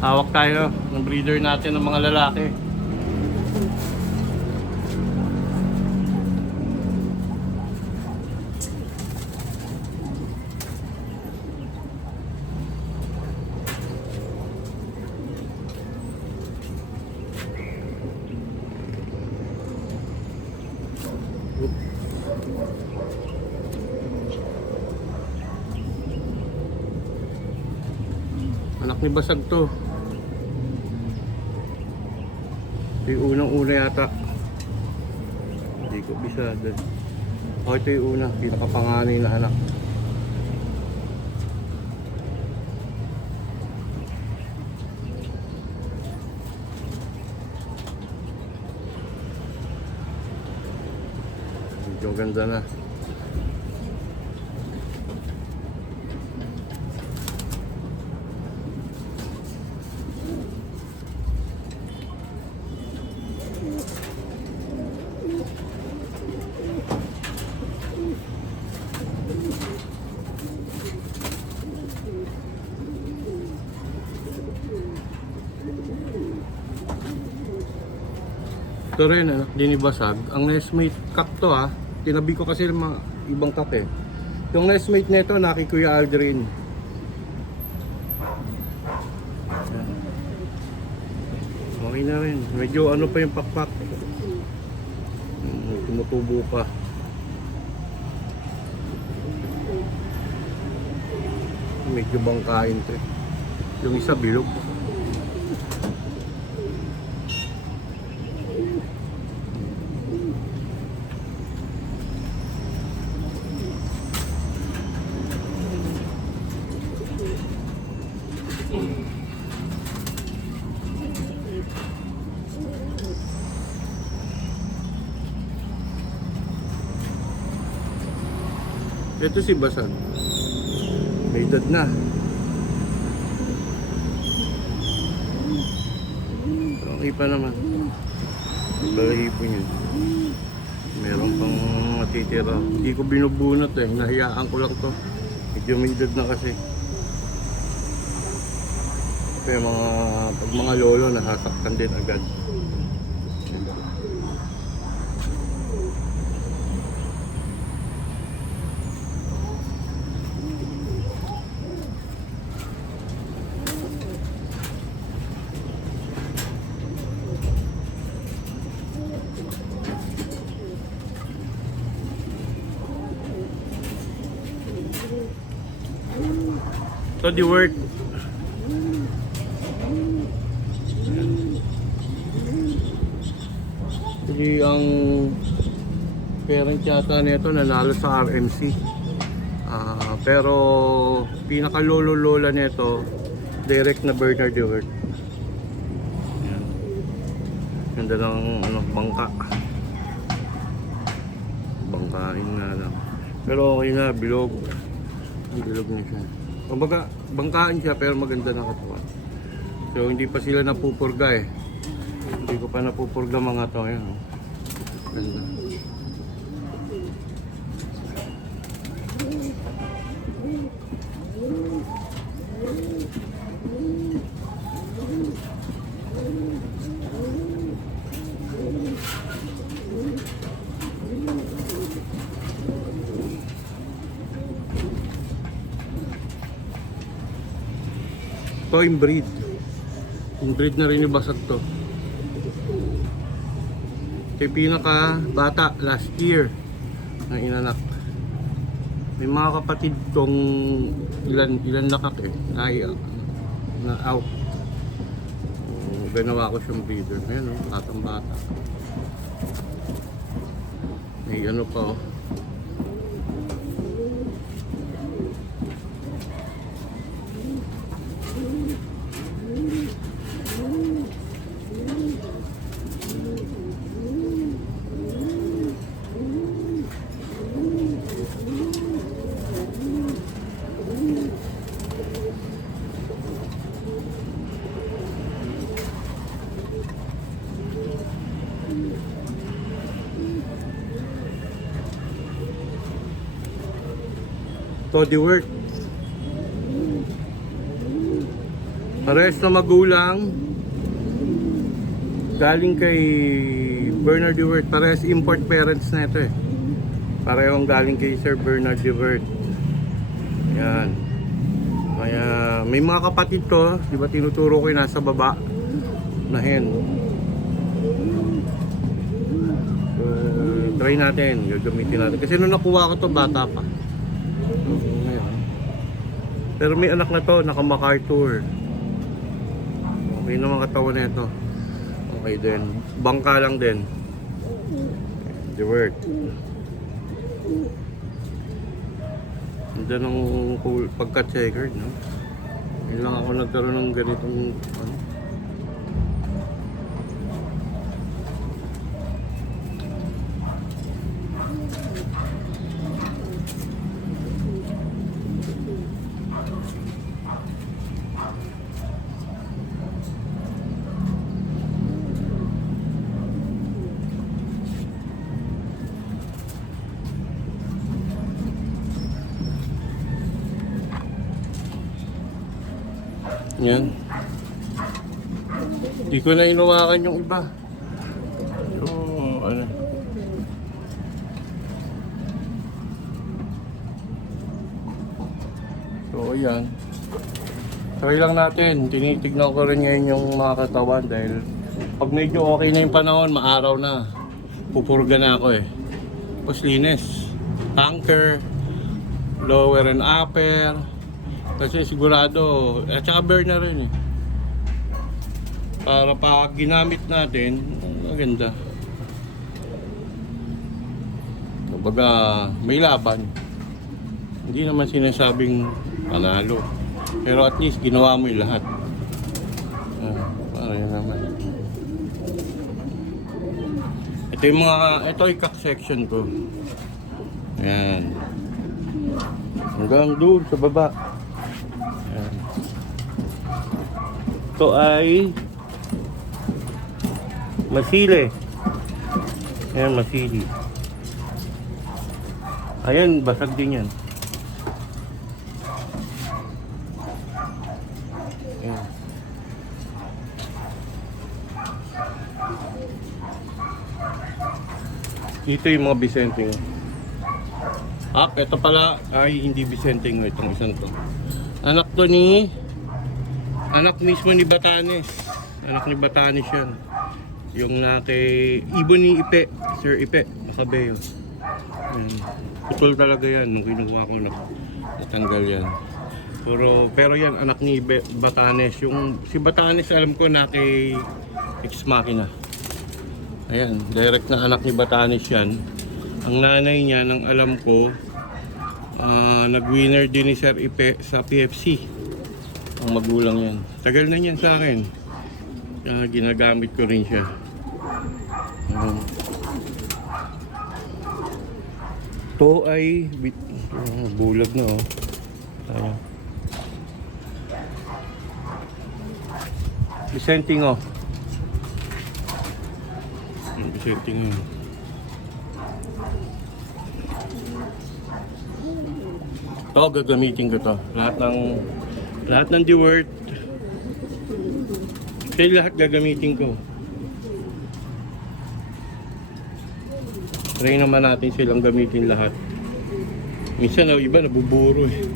Hawak tayo ng breeder natin ng mga lalaki. Anak ni Basag to. Ito yung unang-una yata. Hindi ko bisado. O, ito yung una. Pinakapanganay na anak. Medyo ganda na. Ito rin, anak din ni Basag. Ang nestmate cock to ha. Tinabi ko kasi ng mga ibang cock eh. Yung nestmate nito, naki Kuya Aldrin. Okay na rin. Medyo ano pa yung pakpak. Tumutubo pa. Medyo bangkain to eh. Yung isa bilog. Ito si Basag. May edad na. Okay pa naman. Balahipo niya. Meron pang matitira. Hindi ko binubunot eh. Nahiyaan ko lang to. Medyo may edad na kasi. Kaya pag mga lolo nasasaktan din agad. So the work. Jadi ang parent yata nito nanalo sa RMC. Pero pinaka-lolo-lola nito direct na Bernard Dewart. Yan. Ganda ng bangka. Bangkain nga lang. Pero okay na, bilog. Bilog na siya. Kumbaga, bangkain siya pero maganda na katawan. So hindi pa sila napupurga eh. Hindi ko pa napupurga mga to. Ayan, oh. Ganda. Ito yung breed. Yung breed na rin yung Basag to. Ito yung pinaka bata last year na inanak. May mga kapatid kong ilan nakak eh. Na out. Ganawa ko siyang breeder. Ayan o, batang bata. May ano pa o. To the work. Parehas na magulang. Galing kay Bernard DeWert. Parehas import parents na ito eh. Parehong galing kay Sir Bernard DeWert. Yan. Kaya may mga kapatid to, di ba tinuturo ko yung nasa baba na hen. So, try natin, gagamitin natin. Kasi nung nakuha ko to, bata pa. So, ngayon. Pero may anak na to, naka MacArthur. Okay naman katawan na ito. Okay din. Bangka lang din. DeWert. Ganda ng cool, pagka-checkered, no? Yun lang ako nagkaroon ng ganitong ano. Yan. Hindi ko na inuwakan yung iba. Yung ano. So ayan. Try lang natin. Tinitignan ko rin ngayon yung mga katawan dahil pag medyo okay na yung panahon, maaraw na. Pupurga na ako eh. Tapos linis. Tanker, lower and upper. Kasi sigurado, at saka burner rin eh. Para pag ginamit natin, maganda. Kumbaga, may laban. Hindi naman sinasabing panalo. Pero at least ginawa mo yung lahat. Para yun naman. Ito yung mga, ito yung cock section ko. Ayan. Hanggang doon sa baba. Ayan. Ito ay masili. Ayan, masili. Ayan, basag din yan. Ayan. Dito yung mga Bisenteng. Ito pala ay hindi Bisenteng itong isang to. Anak to ni mismo ni Batanes. Anak ni Batanes yan. Yung na kay ibon ni Ipe, Sir Ipe, Macabeo. Putol talaga yan nung kinuha ko natanggal yan. Pero yan anak ni Batanes. Yung si Batanes alam ko na kay Ex Machina. Ayan, direct na anak ni Batanes yan. Ang nanay niya, nang alam ko, nag-winner din ni Sir Ipe sa PFC. Ang magulang yan. Tagal na yan sa akin. Ginagamit ko rin siya. Ito ay bulag na oh. Ayan. Bisenteng oh. Bisenteng oh. Ito gagamitin ko to. Lahat ng DeWert. Kasi lahat gagamitin ko. Try naman natin silang gamitin lahat. Minsan iba nabuburo eh.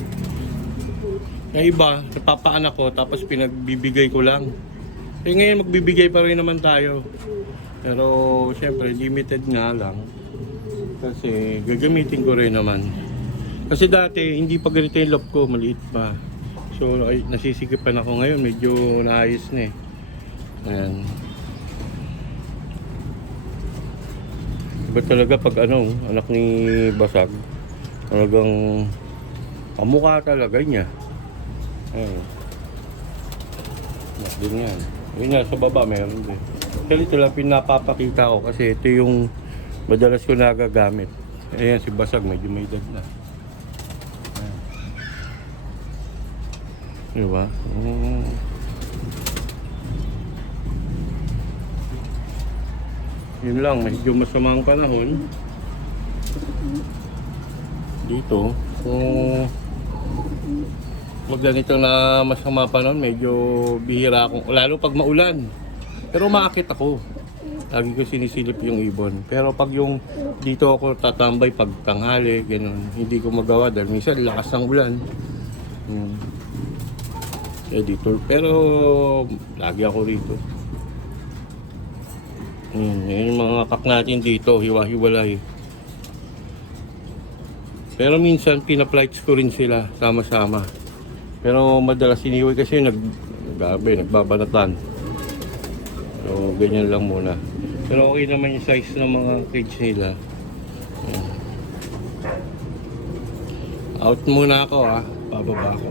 Yung iba, napapaanak ko tapos pinagbibigay ko lang. Ngayon magbibigay pa rin naman tayo. Pero syempre limited nga lang. Kasi gagamitin ko rin naman. Kasi dati hindi pa ganito yung loft ko, maliit pa. So nasisikipan ako ngayon, medyo naayos na eh. Ayan. Iba talaga pag anak ni Basag, talagang kamukha talaga niya. Ayan. Mas din yan. Yun nga, sa baba meron din. Kasi ito lang pinapapakita ko kasi ito yung madalas ko nagagamit. Ayan, si Basag medyo may edad na. Ayan. Diba? Yun lang, medyo masamang panahon dito. So Pag ganito na masama pa nun, medyo bihira akong, lalo pag maulan. Pero umaakit ako. Lagi ko sinisilip yung ibon. Pero pag yung dito ako tatambay pag tanghali, ganun, hindi ko magawa dahil minsan lakas ng ulan. Editor. Pero lagi ako rito. Yan yung mga kak natin dito, hiwa-hiwalay. Pero minsan pina-flights ko rin sila sama-sama. Pero madalas iniwi kasi nagbabanatan. So ganyan lang muna. Pero okay naman yung size ng mga cage nila. Out muna ako, bababa ako.